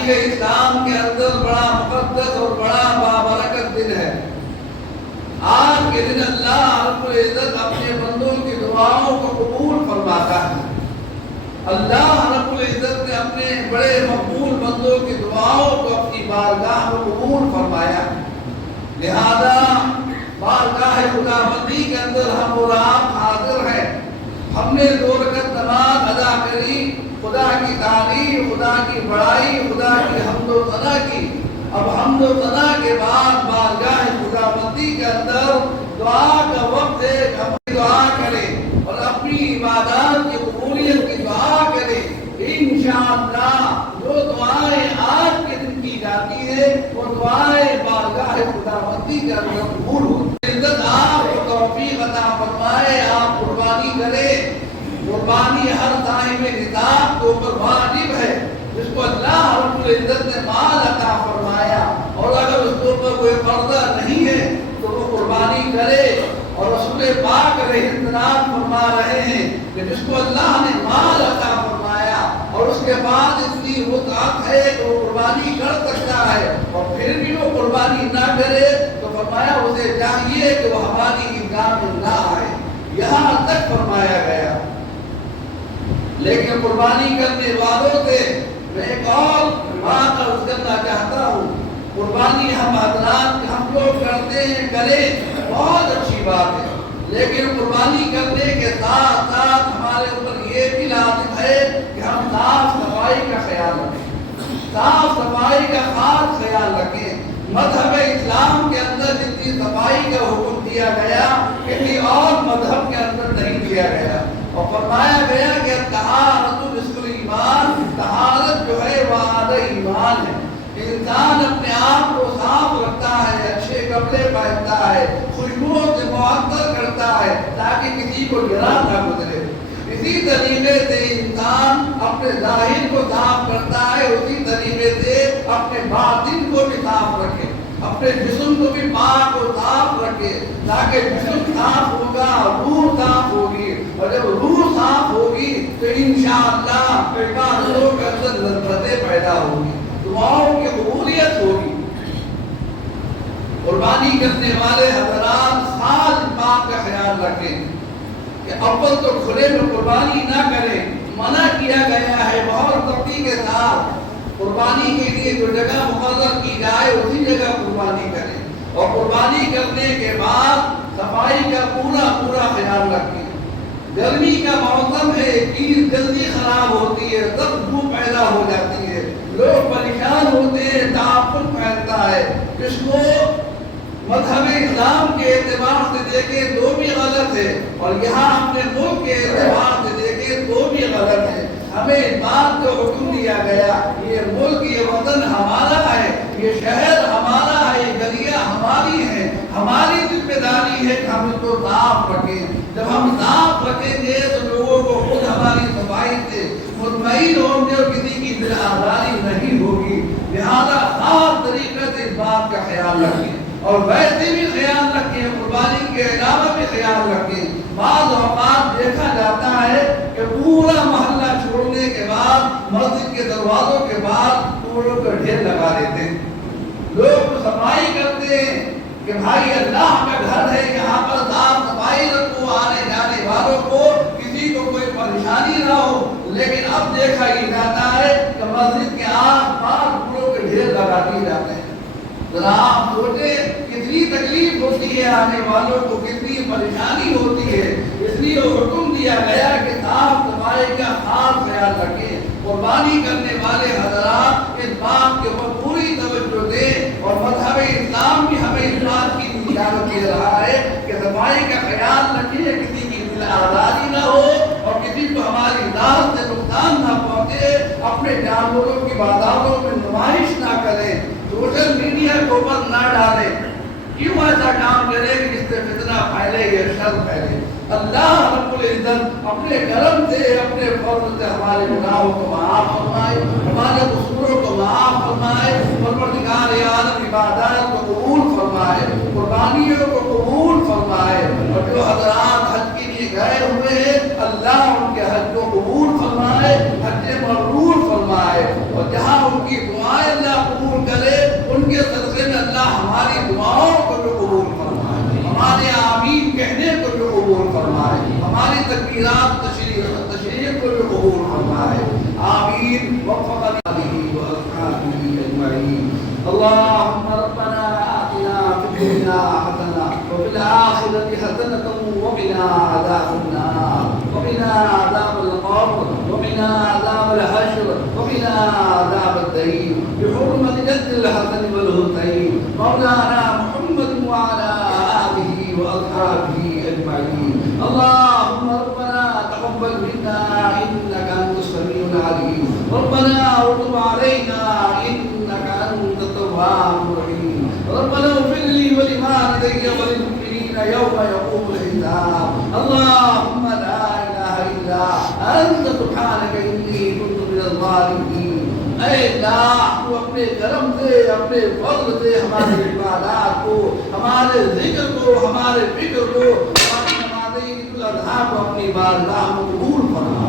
تاریخ اسلام کے اندر بڑا مقدس اور بڑا بابرکت دن ہے۔ آج کے دن اللہ رب العزت اپنے بندوں کی دعاؤں کو قبول فرماتا ہے۔ اللہ رب العزت نے اپنے بڑے مقبول بندوں کی دعاؤں کو اپنی بارگاہ میں قبول فرمایا، لہذا بارگاہ خداوندی کے اندر ہم اور آپ حاضر ہیں۔ ہم نے 2 رکعت نماز ادا کری، خدا کی تعریف، خدا کی بڑائی، خدا کی حمد و ثنا کی۔ اب حمد و ثنا کے بعد بارگاہ خداوندی کے اندر دعا کا وقت ہے کہ ہم دعا کریں اور اپنی عبادات کی قبولیت کی دعا کریں۔ انشاءاللہ جو دعائیں آج کے دن کی جاتی ہے وہ دعائیں بارگاہ خداوندی کے اندر قبول ہوتی ہیں۔ عزت آپ کو توفیق عطا فرمائے، آپ قربانی کریں۔ قربانی ہر صاحب نصاب کے اوپر واجب ہے، جس کو اللہ رب العزت نے مال عطا فرمایا، اور اگر اس کے اوپر کوئی قرضہ نہیں ہے تو وہ قربانی کرے۔ اور رسول پاک علیہ السلام فرما رہے ہیں کہ جس کو اللہ نے مال عطا فرمایا اور اس کے بعد اتنی وسعت ہے کہ وہ قربانی کر سکتا ہے اور پھر بھی وہ قربانی نہ کرے تو فرمایا اسے چاہیے کہ وہ ہماری عیدگاہ میں نہ آئے، یہاں تک فرمایا گیا۔ لیکن قربانی کرنے والوں سے میں ایک اور بات عرض کرنا چاہتا ہوں۔ قربانی ہم حضرات ہم لوگ کرتے ہیں، کریں، بہت اچھی بات ہے، لیکن قربانی کرنے کے ساتھ ساتھ ہمارے اوپر یہ بھی لازم ہے کہ ہم صاف صفائی کا خیال رکھیں، صاف صفائی کا خاص خیال رکھیں۔ مذہب اسلام کے اندر جتنی صفائی کا حکم دیا گیا کسی اور مذہب کے اندر نہیں دیا گیا، اور فرمایا گیا کہ طہارت نصف الایمان، طہارت جو ہے وہ آدھا ایمان ہے۔ انسان اپنے آپ کو صاف رکھتا ہے، اچھے کپڑے پہنتا ہے، خوشبوؤں سے معطر کرتا ہے تاکہ کسی کو گرا نہ گزرے۔ اسی طریقے سے انسان اپنے ظاہر کو صاف کرتا ہے، اسی طریقے سے اپنے باطن کو بھی صاف رکھے، اپنے جسم کو بھی پاک اور صاف رکھے، تاکہ جسم صاف ہوگا، روح صاف ہوگی، اور جب روح صاف ہوگی تو انشاءاللہ عبادتوں کے اندر لذتیں پیدا ہوگی، دعاؤں کی قبولیت ہوگی۔ قربانی کرنے والے حضرات خاص بات کا خیال رکھیں کہ اول تو کھلے میں قربانی نہ کریں، منع کیا گیا ہے بہت سختی کے ساتھ۔ قربانی کے لیے جو جگہ مقرر کی جائے اسی جگہ قربانی کریں، اور قربانی کرنے کے بعد صفائی کا پورا خیال رکھیں۔ گرمی کا موسم ہے، چیز جلدی خراب ہوتی ہے، سب بو پیدا ہو جاتی ہے، لوگ پریشان ہوتے ہیں، تعفن پھیلتا ہے۔ اس کو مذہب اسلام کے اعتبار سے دیکھیں تو بھی غلط ہے، اور یہاں اپنے ملک کے اعتبار سے دیکھیں تو بھی غلط ہے۔ ہمیں اس بات کو حکم دیا گیا، یہ ملک، یہ وطن ہمارا ہے، یہ شہر ہمارا ہے، یہ گلیاں ہماری ہیں، ہماری ذمہ داری ہے کہ ہم اس کو صاف رکھیں۔ جب ہم صاف رکھیں گے تو لوگوں کو خود ہماری صفائی سے مطمئن ہوں گے اور کسی کی دل آزاری نہیں ہوگی۔ لہذا خاص طریقے سے اس بات کا خیال رکھیں، اور ویسے بھی خیال رکھیں، قربانی کے علاوہ بھی خیال رکھیں۔ بعض اوقات دیکھا جاتا ہے کہ پورا محلہ چھوڑنے کے بعد مسجد کے دروازوں کے بعد کوڑوں کا ڈھیر لگا دیتے ہیں، لوگ صفائی کرتے ہیں کہ بھائی اللہ کا گھر ہے، یہاں پر صاف صفائی رکھو، آنے جانے والوں کو کسی کو کوئی پریشانی نہ ہو، لیکن اب دیکھا ہی جاتا ہے کہ مسجد کے آس پاس کوڑوں کے ڈھیر لگا دیے جاتے ہیں۔ ذرا آپ سوچیں کتنی تکلیف ہوتی ہے آنے والوں کو، کتنی پریشانی ہوتی ہے۔ اس لیے حکم دیا گیا کہ صاف صفائی کا خاص خیال رکھیں۔ قربانی کرنے والے حضرات اس بات کے اوپر پوری توجہ دیں، اور مذہب اسلام بھی ہمیں اس بات کی اجازت دے رہا ہے کہ صفائی کا خیال رکھیں، کسی کی دل آزاری نہ ہو اور کسی کو ہماری ذات سے نقصان نہ پہنچے، اپنے جانوروں کی بازاروں میں نمائش نہ کریں، سوشل میڈیا کے اوپر نہ ڈالیں۔ کیوں ایسا کام کرے کہ جس سے فتنہ پھیلے یا شر پھیلے؟ اللہ رب العزت اپنے کرم سے، اپنے فضل سے ہمارے گناہوں کو معاف فرمائے، ہمارے قصوروں کو معاف فرمائے، پروردگار عالم عبادات کو قبول فرمائے، قربانیوں کو قبول فرمائے، اور جو حضرات حج کے لیے گئے ہوئے ہیں اللہ ان کے حج کو قبول فرمائے، حج مبرور فرمائے، اور جہاں ان کی دعائیں تغیرات تشریح کو بھی قبول فرمائے. آمین. وفقنی وأصحابه أجمعين. اللهم ربنا آتنا في الدنيا حسنة وفي الآخرة حسنة وقنا عذاب النار وقنا عذاب القبر وقنا عذاب الحشر وقنا عذاب الدين بحرمة جد الحسن والحسين مولانا محمد وعلى آله وأصحابه أجمعين. اللهم ربنا تقبل منا إنك أنت السميع العليم. ربنا وتب علينا إنك أنت التواب الرحيم. ربنا اغفر لي ولوالدي وللمؤمنين يوم يقوم الحساب. اللهم لا إله إلا أنت سبحانك إني كنت من الظالمين. اے اللہ تو اپنے کرم سے اپنے فضل سے ہمارے عبادات کو ہمارے ذکر کو ہمارے فکر کو ہماری نماز عید الاضحیٰ کو اپنی بارگاہ میں قبول فرما.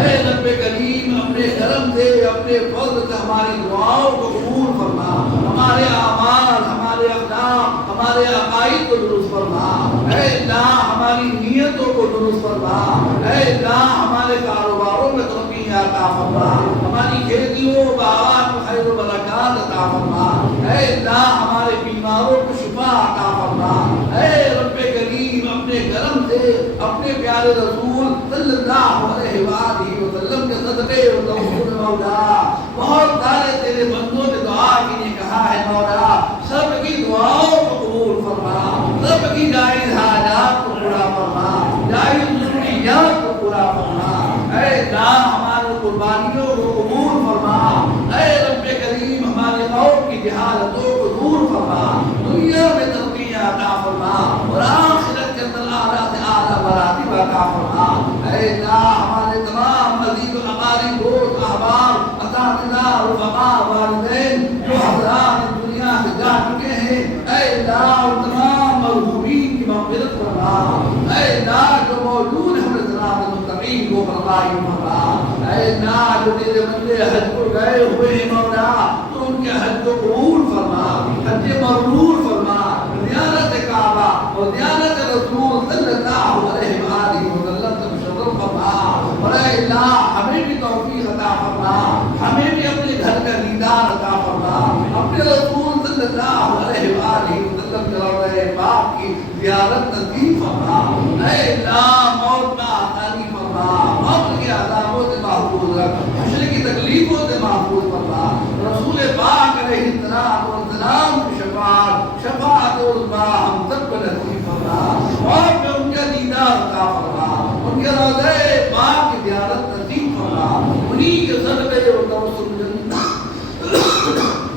اے رب کریم اپنے کرم سے اپنے فضل سے ہماری دعاؤں کو قبول فرما. ہمارے اعمال ہمارے اقدام ہمارے عقائد کو درست فرما. اے اللہ ہماری نیتوں کو درست فرما. اے اللہ ہمارے کاروباروں میں ترقی عطا فرما. ہماری کھیتیوں باغات میں خیر و برکات عطا فرما. اے اللہ ہمارے بیماروں کو شفا عطا فرما. اے رب کریم اپنے کرم سے اپنے پیارے رسول صلی اللہ علیہ وآلہ وسلم کے صدقے و توسل مولا بہت سارے تیرے بندوں نے دعا کے لیے کہا ہے مولا سب کی دعاؤں کو قبول فرما. سب کی جائز حاجات کو پورا فرما. جائز ضروریات کو پورا فرما. اے اللہ ہمارے قربانیوں کو قبول فرما. اے رب کریم ہمارے قوم کی جہالتوں کو دور فرما. دنیا میں ترقی عطا فرما اور آخرت کے اندر اعلیٰ سے اعلیٰ مراتب عطا فرما. اے اللہ ہمارے تمام عزیز و اقارب دوست احباب اساتذہ رفقاء والدین جو حضرات دنیا سے جا چکے ہیں اے اللہ ان تمام مرحومین کی مغفرت فرما. اے اللہ جو موجود ہیں صراط المستقیم کو فرمائی فرما. اے اللہ جو تیرے بندے حج کو گئے ہوئے ہیں مولا تو ان کے حج کو قبول فرما. حج مبرور فرما. زیارت کعبہ اور زیارت رسول صلی اللہ علیہ وآلہ وسلم سے مشرف فرما. اور اے اللہ ہمیں بھی توفیق عطا فرما. ہمیں بھی اپنے گھر کا دیدار عطا فرما. اپنے رسول صلی اللہ علیہ وآلہ وسلم کے روضہ پاک کی زیارت نصیب فرما. اے اللہ موت میں آسانی فرما. قبر کے عذابوں سے محفوظ رکھ. حشر کی تکلیفوں سے محفوظ فرما. رسول پاک علیہ السلام کی شفاعت عظمیٰ ہم سب کو نصیب فرما. اور میں ان کا دیدار عطا فرما. ان کے روضہ پاک کی زیارت نصیب فرما. انہی کے صدقے و توسل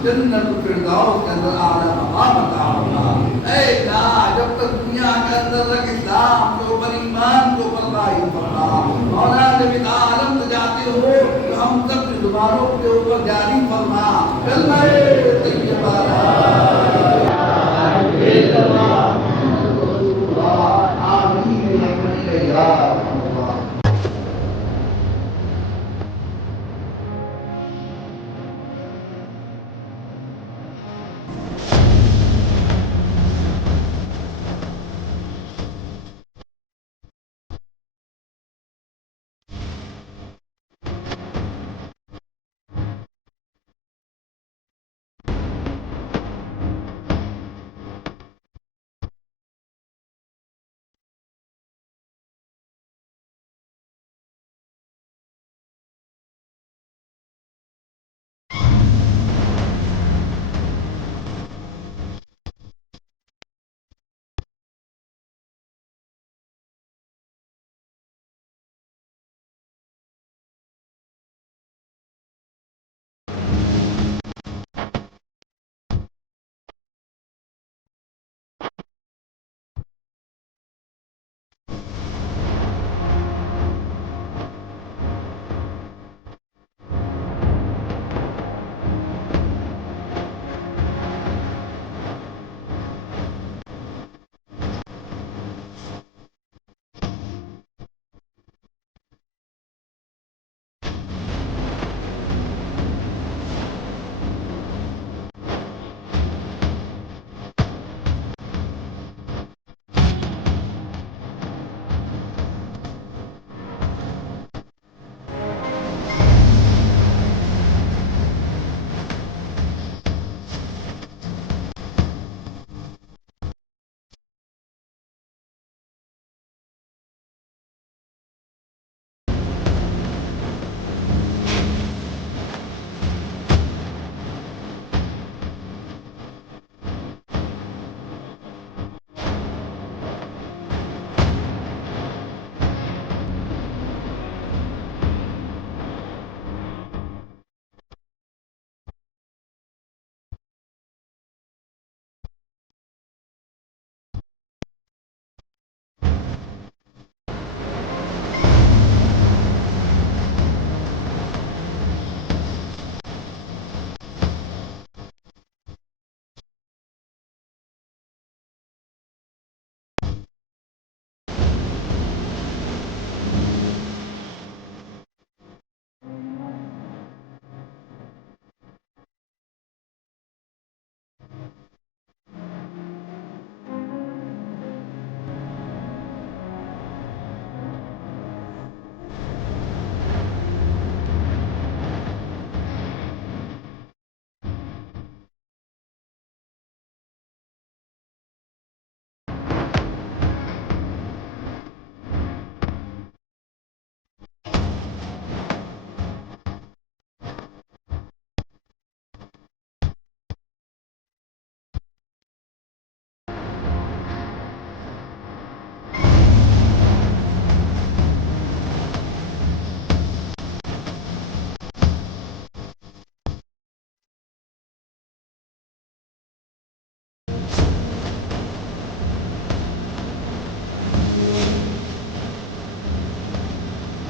جنت الفردوس کے اندر اعلیٰ مقام عطا فرما. اے اللہ جب تک دنیا کے اندر رکھ اسلام کے اوپر ایمان کے اوپر قائم فرما. مولا جب عالم سے جاتے ہو تو ہم سب کی زبانوں کے اوپر جاری فرما. کلمہ